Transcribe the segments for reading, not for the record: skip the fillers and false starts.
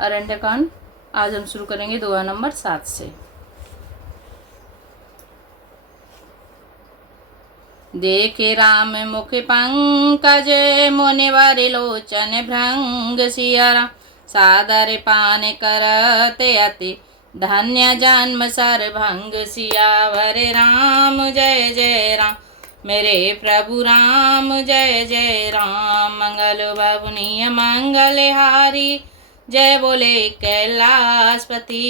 अरण्यकांड। आज हम शुरू करेंगे दोहा नंबर 7 से। देखे राम मुख पंकज मुनिवर लोचन भृंग सिया सादर पान करते अति धन्य जन्म सर भंग सियावर राम जय जय राम मेरे प्रभु राम जय जय राम मंगल भवनीय मंगलहारी जय बोले कैलाशपति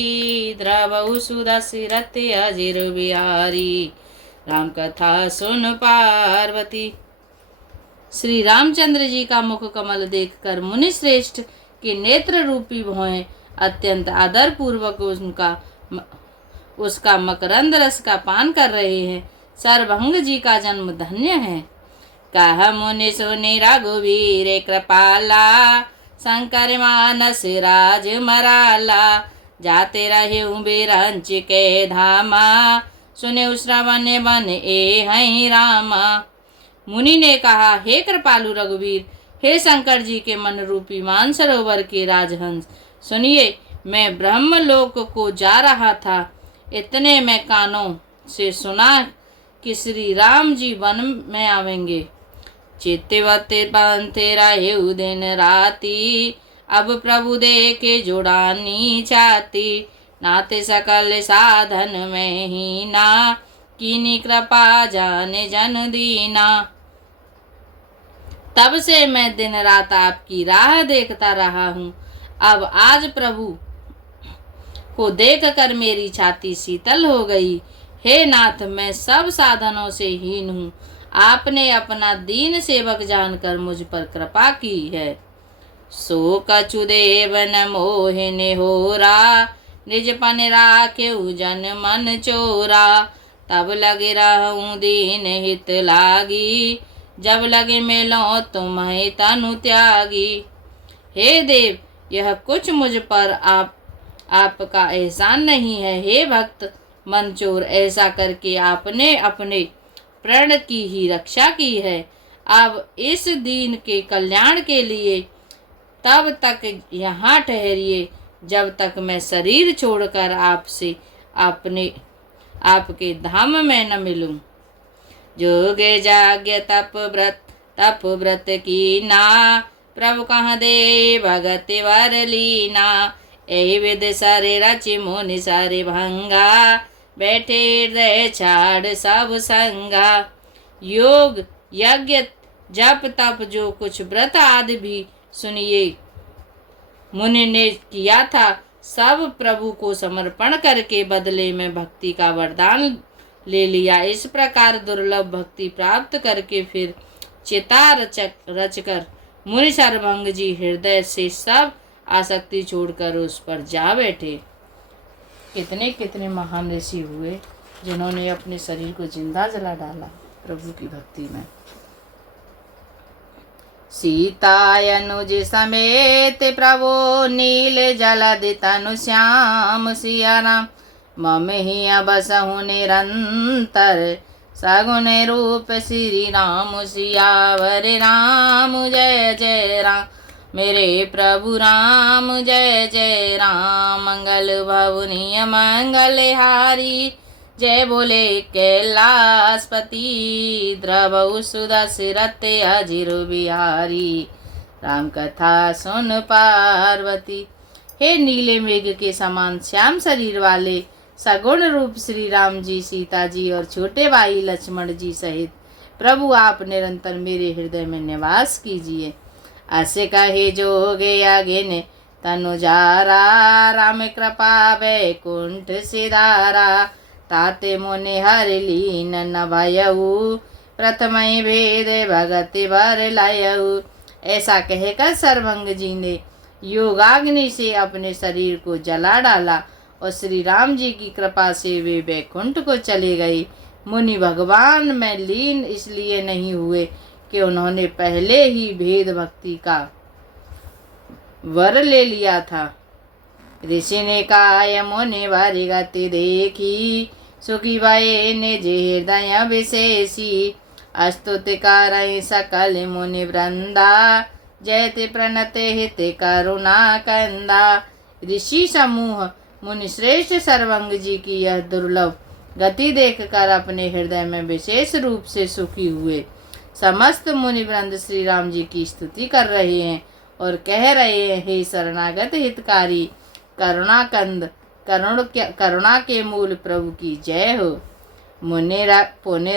द्रवहु सुदशरथ अजिर बिहारी राम कथा सुन पार्वती। श्री रामचंद्र जी का मुख कमल देखकर मुनि श्रेष्ठ के नेत्र रूपी भौएं अत्यंत आदर पूर्वक उसका मकरंद रस का पान कर रहे हैं। सरभंग जी का जन्म धन्य है। कह मुनि सुनि रघुवीर कृपाला शंकर मानस राज मराला जाते रहे बिरंच के धामा सुने श्रवण बन ए हई रामा। मुनि ने कहा, हे कृपालु रघुवीर, हे शंकर जी के मन रूपी मानसरोवर के राजहंस, सुनिए, मैं ब्रह्मलोक को जा रहा था। इतने में कानों से सुना कि श्री राम जी वन में आवेंगे। चित्तवते बनते रहे दिन राती अब प्रभु देखे जुड़ानी चाहती नाते सकल साधन में ही ना कीनी कृपा जाने जन दीना। तब से मैं दिन रात आपकी राह देखता रहा हूँ। अब आज प्रभु को देखकर मेरी छाती शीतल हो गई। हे नाथ, मैं सब साधनों से हीन हूँ। आपने अपना दीन सेवक जानकर मुझ पर कृपा की है। सो कछुदेव न मोहिने होरा निज पन राखे जन मन चोरा तब लगे रहूं दीन हित लागी जब लगे मिलो तुम्हें तनु त्यागी। हे देव, यह कुछ मुझ पर आपका एहसान नहीं है। हे भक्त मनचोर, ऐसा करके आपने अपने प्राण की ही रक्षा की है। अब इस दीन के कल्याण के लिए तब तक यहाँ ठहरिए जब तक मैं शरीर छोड़कर आपके धाम में न मिलूं। जोगे जाग्य तप व्रत की ना प्रभु कहाँ दे भगत वर लीना। यही विध सारे रचि मुनि सारे भंगा बैठे हृदय छाड़ सब संगा। योग यज्ञ जप तप जो कुछ व्रत आदि भी सुनिए मुनि ने किया था, सब प्रभु को समर्पण करके बदले में भक्ति का वरदान ले लिया। इस प्रकार दुर्लभ भक्ति प्राप्त करके फिर चिता रचकर मुनि सरभंग जी हृदय से सब आसक्ति छोड़कर उस पर जा बैठे। कितने कितने महान ऋषि हुए जिन्होंने अपने शरीर को जिंदा जला डाला प्रभु की भक्ति में। सीतायनुज समेत प्रभु नील जलद तनु श्याम सिया राम मम ही बसहु निरंतर सगुन रूप श्री राम सियावर राम जय जय राम मेरे प्रभु राम जय जय राम मंगल भवनीय मंगलहारी जय बोले कैलाशपति द्रवहु सुदशरथ अजिर बिहारी राम कथा सुन पार्वती। हे नीले मेघ के समान श्याम शरीर वाले सगुण रूप श्री राम जी, सीता जी और छोटे भाई लक्ष्मण जी सहित प्रभु आप निरंतर मेरे हृदय में निवास कीजिए। ऐसे कहे जोगे आगे ने तनुजारा राम कृपा वैकुंठ सिधारा ताते मुनि हर लीन न भयऊ प्रथम भेद भगति भर लायऊ। ऐसा कहकर सरभंग जी ने योगाग्नि से अपने शरीर को जला डाला और श्री राम जी की कृपा से वे वैकुंठ को चले गए। मुनि भगवान में लीन इसलिए नहीं हुए कि उन्होंने पहले ही भेद भक्ति का वर ले लिया था। ऋषि ने कहा, मुनि वारी गति देखी सुखी भये निज हृदय विशेषी अस्तुति करहि सकल मुनि वृंदा जयति प्रणत हित करुणा कंदा। ऋषि समूह मुनि श्रेष्ठ सर्वंग जी की यह दुर्लभ गति देखकर अपने हृदय में विशेष रूप से सुखी हुए। समस्त मुनि वृंद श्री राम जी की स्तुति कर रहे हैं और कह रहे हैं, हे शरणागत हितकारी, करुणा के मूल प्रभु की जय हो। पुण्य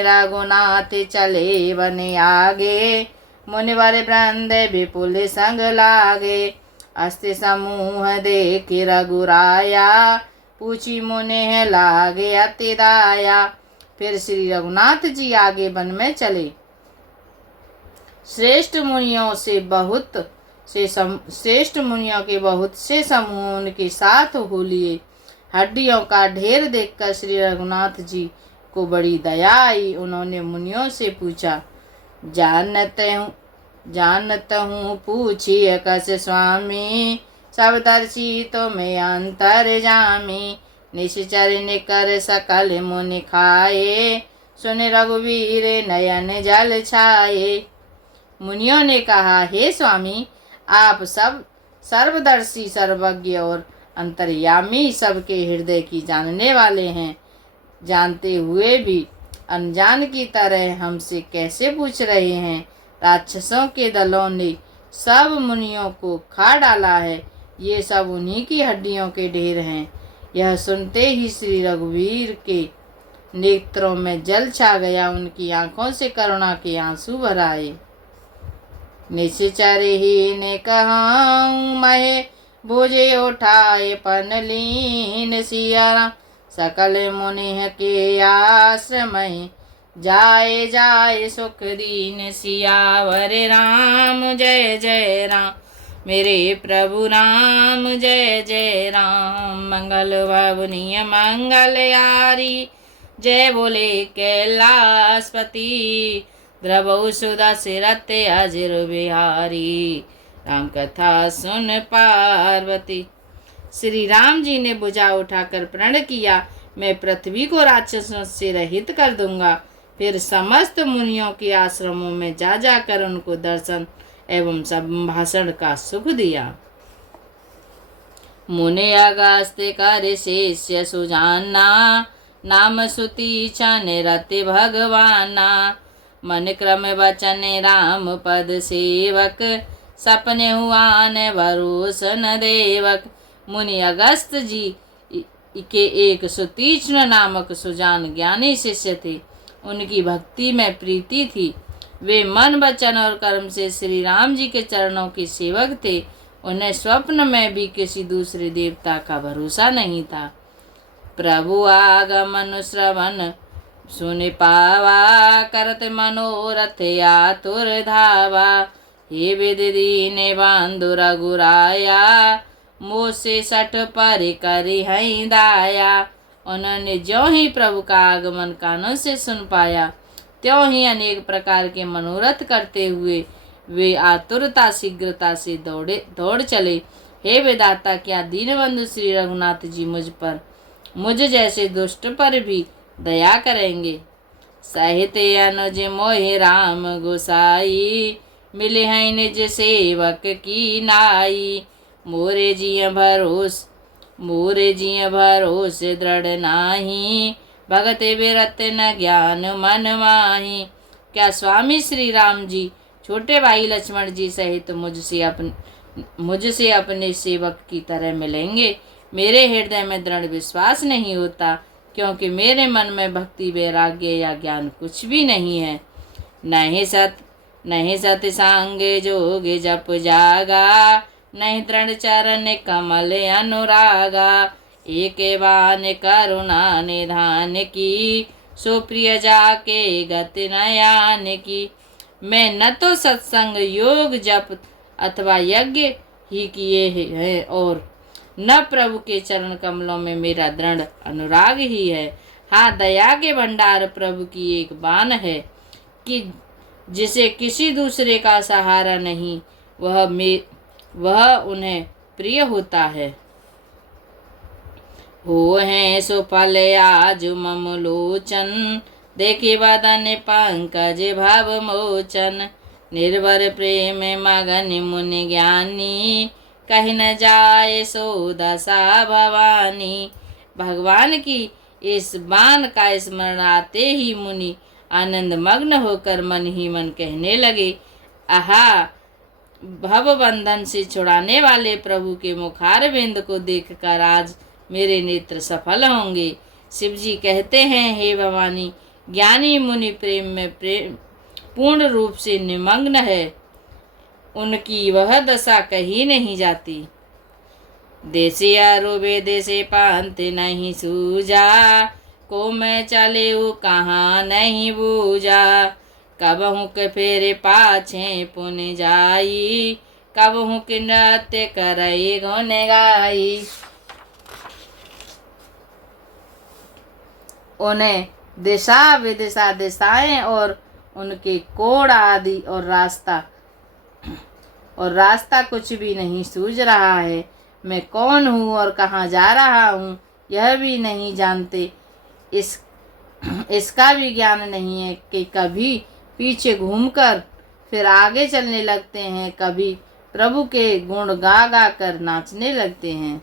रघुनाथ चले बने आगे, मुनिवर वृंद विपुल संग लागे। अस्ति समूह देख रघुराया, पूछी मुने लागे अति दाया। फिर श्री रघुनाथ जी आगे वन में चले। श्रेष्ठ मुनियों के बहुत से समूह उनके साथ हो लिए। हड्डियों का ढेर देखकर श्री रघुनाथ जी को बड़ी दया आई। उन्होंने मुनियों से पूछा, जानत हूँ पूछिए कस स्वामी, सब दर्शी तो मैं अंतर जामी। निश्चर निकर सकल मुनि खाए, सुन रघुवीर नयन जल छाए। मुनियों ने कहा, हे स्वामी, आप सब सर्वदर्शी, सर्वज्ञ और अंतर्यामी, सबके हृदय की जानने वाले हैं। जानते हुए भी अनजान की तरह हमसे कैसे पूछ रहे हैं? राक्षसों के दलों ने सब मुनियों को खा डाला है। ये सब उन्हीं की हड्डियों के ढेर हैं। यह सुनते ही श्री रघुवीर के नेत्रों में जल छा गया। उनकी आंखों से करुणा के आंसू भर आए। निश्चर ही ने कहूँ महे, भुजे उठाए पनलीन सिया। सकल मुनि के आश्रमय, जाए जाए सुख दीन। सियावर राम जय जय राम, मेरे प्रभु राम जय जय राम। मंगल भवनीय मंगल यारी, जय बोले कैलाशपति। द्रवौ सुदा सिरत अजिर बिहारी, राम कथा सुन पार्वती। श्री राम जी ने भुजा उठाकर प्रण किया, मैं पृथ्वी को राक्षसों से रहित कर दूंगा। फिर समस्त मुनियों के आश्रमों में जा जाकर उनको दर्शन एवं संभाषण का सुख दिया। मुनि अगस्त्य कर शिष्य सुजाना, नाम सुतीक्षण रति भगवाना। मन क्रम वचन राम पद सेवक, सपने हुआ न भरोसन देवक। मुनि अगस्त जी के एक सुतीक्ष्ण नामक सुजान ज्ञानी शिष्य थे। उनकी भक्ति में प्रीति थी। वे मन वचन और कर्म से श्री राम जी के चरणों के सेवक थे। उन्हें स्वप्न में भी किसी दूसरे देवता का भरोसा नहीं था। प्रभु आगमन श्रवण सुन पावा, करत मनोरथ आतुर धावा। हे विधि दीन बांधु रघुराया, मोह से सठ पर करी हई दाया। उन्होंने ज्यों ही प्रभु का आगमन कानों से सुन पाया, त्यों ही अनेक प्रकार के मनोरथ करते हुए वे आतुरता शीघ्रता से दौड़ चले। हे विधाता, क्या दीनबंधु श्री रघुनाथ जी मुझ जैसे दुष्ट पर भी दया करेंगे। साहित्य अनुज मोहि राम गोसाई, मिले हैं निज सेवक की नाई। मोरे जिय भरोस दृढ़ नाही, भगत बिरत न ज्ञान मन माही। क्या स्वामी श्री राम जी छोटे भाई लक्ष्मण जी सहित मुझसे अपने सेवक की तरह मिलेंगे? मेरे हृदय में दृढ़ विश्वास नहीं होता, क्योंकि मेरे मन में भक्ति, वैराग्य या ज्ञान कुछ भी नहीं है। नहीं सत सांगे जोग जप जागा, नहीं तृण चरण कमल अनुरागा। एक बान करुणा निधान की, सुप्रिय जाके गति नयान की। मैं न तो सत्संग, योग, जप अथवा यज्ञ ही किए हैं और न प्रभु के चरण कमलों में मेरा दृढ़ अनुराग ही है। हाँ, दया के भंडार प्रभु की एक बान है कि जिसे किसी दूसरे का सहारा नहीं, वह उन्हें प्रिय होता है। हो हैं सुफल आज मम लोचन, देखे बदन पंकज भव मोचन। निर्भर प्रेम मगन मुनि ज्ञानी, कह न जाए सो दशा भवानी। भगवान की इस बाण का स्मरण आते ही मुनि आनंद मग्न होकर मन ही मन कहने लगे, आहा, भव बंधन से छुड़ाने वाले प्रभु के मुखार बिंद को देखकर आज मेरे नेत्र सफल होंगे। शिव जी कहते हैं, हे भवानी, ज्ञानी मुनि प्रेम में पूर्ण रूप से निमग्न है, उनकी वह दशा कही नहीं जाती। देसिया रोबे देसे पांत नहीं सूझा, को मैं चले कहाँ नहीं बूझा। कबहू के फेरे पाछे पुन जाई, कबहू के नृत्य करई गुन गाई। उन्हें दिशा विदिशा दिशाएं और उनके कोण आदि और रास्ता कुछ भी नहीं सूझ रहा है। मैं कौन हूँ और कहाँ जा रहा हूँ यह भी नहीं जानते। इसका भी ज्ञान नहीं है कि कभी पीछे घूमकर फिर आगे चलने लगते हैं, कभी प्रभु के गुण गा गा कर नाचने लगते हैं।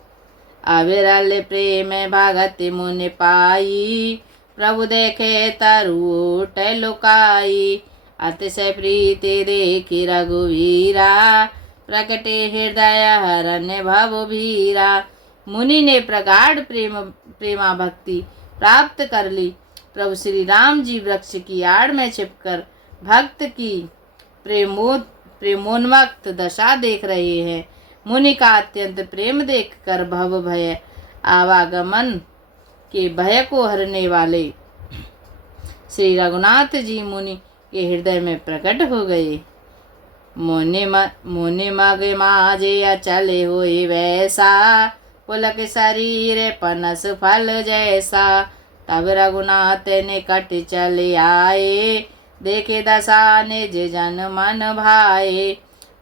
अविरल प्रेम भगत मुनि पाई, प्रभु देखे तरुट लुकाई। अतिशय प्रीति देखी रघुवीरा, प्रकटे हृदय हरन भव भीरा। मुनि ने प्रगाढ़ प्रेमा भक्ति प्राप्त कर ली। प्रभु श्री राम जी वृक्ष की आड़ में छिपकर भक्त की प्रेमोन्मक्त दशा देख रहे हैं। मुनि का अत्यंत प्रेम देखकर भव भय आवागमन के भय को हरने वाले श्री रघुनाथ जी मुनि के हृदय में प्रकट हो गए। मुनि मग माजे अचले होए वैसा, पुलक शरीर पनस फल जैसा। तब रघुनाथ निकट चले आए, देखे दशा निज जन मन भाए।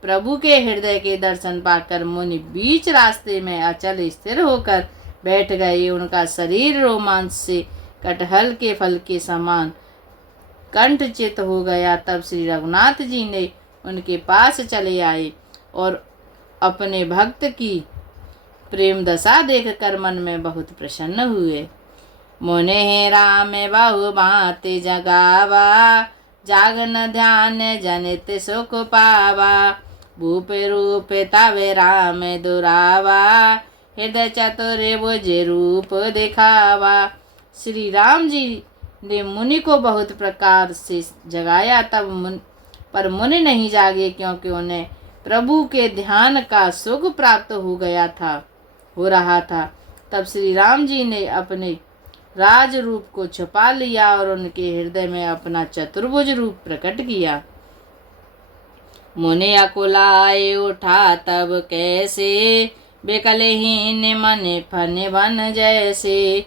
प्रभु के हृदय के दर्शन पाकर मुनि बीच रास्ते में अचल स्थिर होकर बैठ गए। उनका शरीर रोमांच से कटहल के फल के समान कंठचित हो गया। तब श्री रघुनाथ जी ने उनके पास चले आए और अपने भक्त की प्रेम दशा देखकर मन में बहुत प्रसन्न हुए। मुने राम बहु बाते जगावा, जागन ध्यान जनित सुख पावा। भूप रूप तवे राम दुरावा, हृदय चतुर बुझ रूप दिखावा। श्री राम जी ने मुनि को बहुत प्रकार से जगाया, तब पर मुनि नहीं जागे, क्योंकि उन्हें प्रभु के ध्यान का सुख प्राप्त हो रहा था। तब श्री राम जी ने अपने राज रूप को छुपा लिया और उनके हृदय में अपना चतुर्भुज रूप प्रकट किया। मुनि अकुलाए उठा तब कैसे, बेकलहीन मन फन बन जैसे।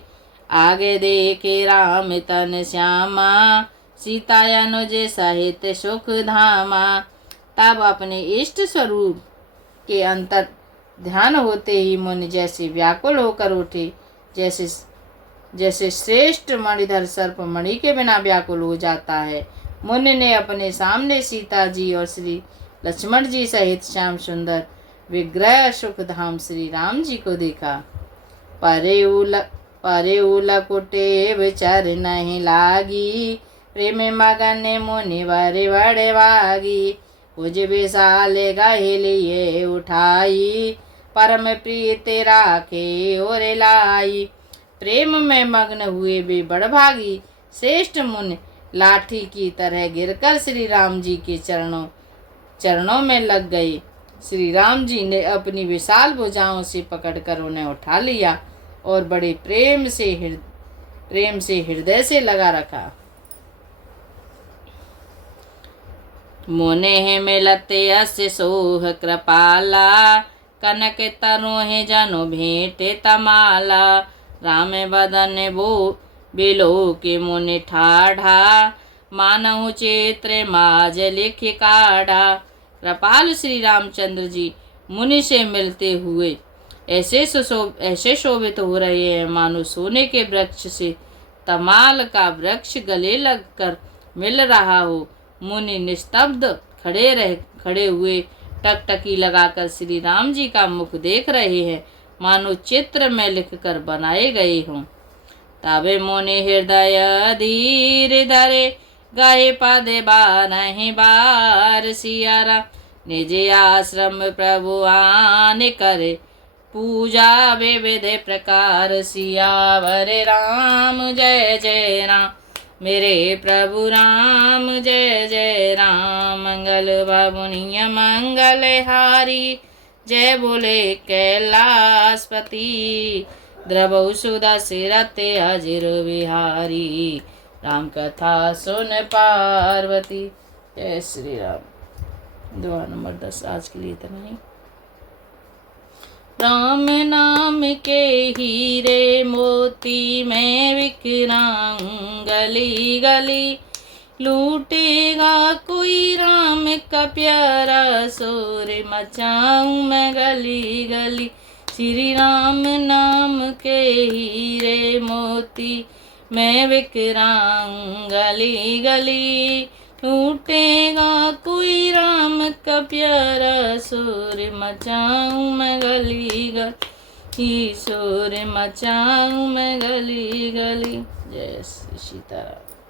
आगे देखे राम तन श्यामा, सीता अनुज सहित सुख धामा। तब अपने इष्ट स्वरूप के अंतर ध्यान होते ही मुनि जैसे व्याकुल होकर उठे, जैसे श्रेष्ठ मणिधर सर्प मणि के बिना व्याकुल हो जाता है। मुनि ने अपने सामने सीता जी और श्री लक्ष्मण जी सहित श्याम सुंदर विग्रह सुख धाम श्री राम जी को देखा। परे उलकुटे विचार नहीं लागी, प्रेम मगन मुनि बड़े बड़े भागी। उज विशाल गहे लिए उठाई, परम प्रीति राखे और लाई। प्रेम में मग्न हुए वे बड़भागी श्रेष्ठ मुनि लाठी की तरह गिरकर श्री राम जी के चरणों में लग गए। श्री राम जी ने अपनी विशाल भुजाओं से पकड़कर उन्हें उठा लिया और बड़े प्रेम से हृदय से लगा रखा। मोने मिलते अस सोह कृपाला, कनक तरोहे जनु भेंटे तमाला। राम बदन वो बिलो के मुनि ठाढ़ा, मानहु चित्र माज लिख काढ़ा। कृपाल श्री रामचंद्र जी मुनि से मिलते हुए ऐसे शोभित हो रहे हैं, मानो सोने के वृक्ष से तमाल का वृक्ष गले लगकर मिल रहा हो। मुनि निस्तब्ध खड़े हुए टकटकी लगाकर श्री राम जी का मुख देख रहे हैं, मानो चित्र में लिख कर बनाए गए हों। तबे मोने हृदय धीर धरे, गाहे पादे बारह बार सियारा। निज आश्रम प्रभु आने करे, पूजा विविध प्रकार। सियावर राम जय जय राम, मेरे प्रभु राम जय जय राम। मंगल बाबुनिय मंगल हारी, जय बोले कैलाशपति। द्रवौ सुदा सिरते अजिर बिहारी, राम कथा सुन पार्वती। जय श्री राम। दुआ नंबर 10 आज के लिए इतना ही। राम नाम के हीरे मोती मैं बिखराऊं गली गली, लूटेगा कोई राम का प्यारा, शोर मचाऊं मैं गली गली। श्री राम नाम के हीरे मोती मैं बिखराऊं गली गली, लूटेगा कोई राम का प्यारा, शोर मचाऊं मैं गली गली, शोर मचाऊं मैं गली गली। जय श्री सीताराम।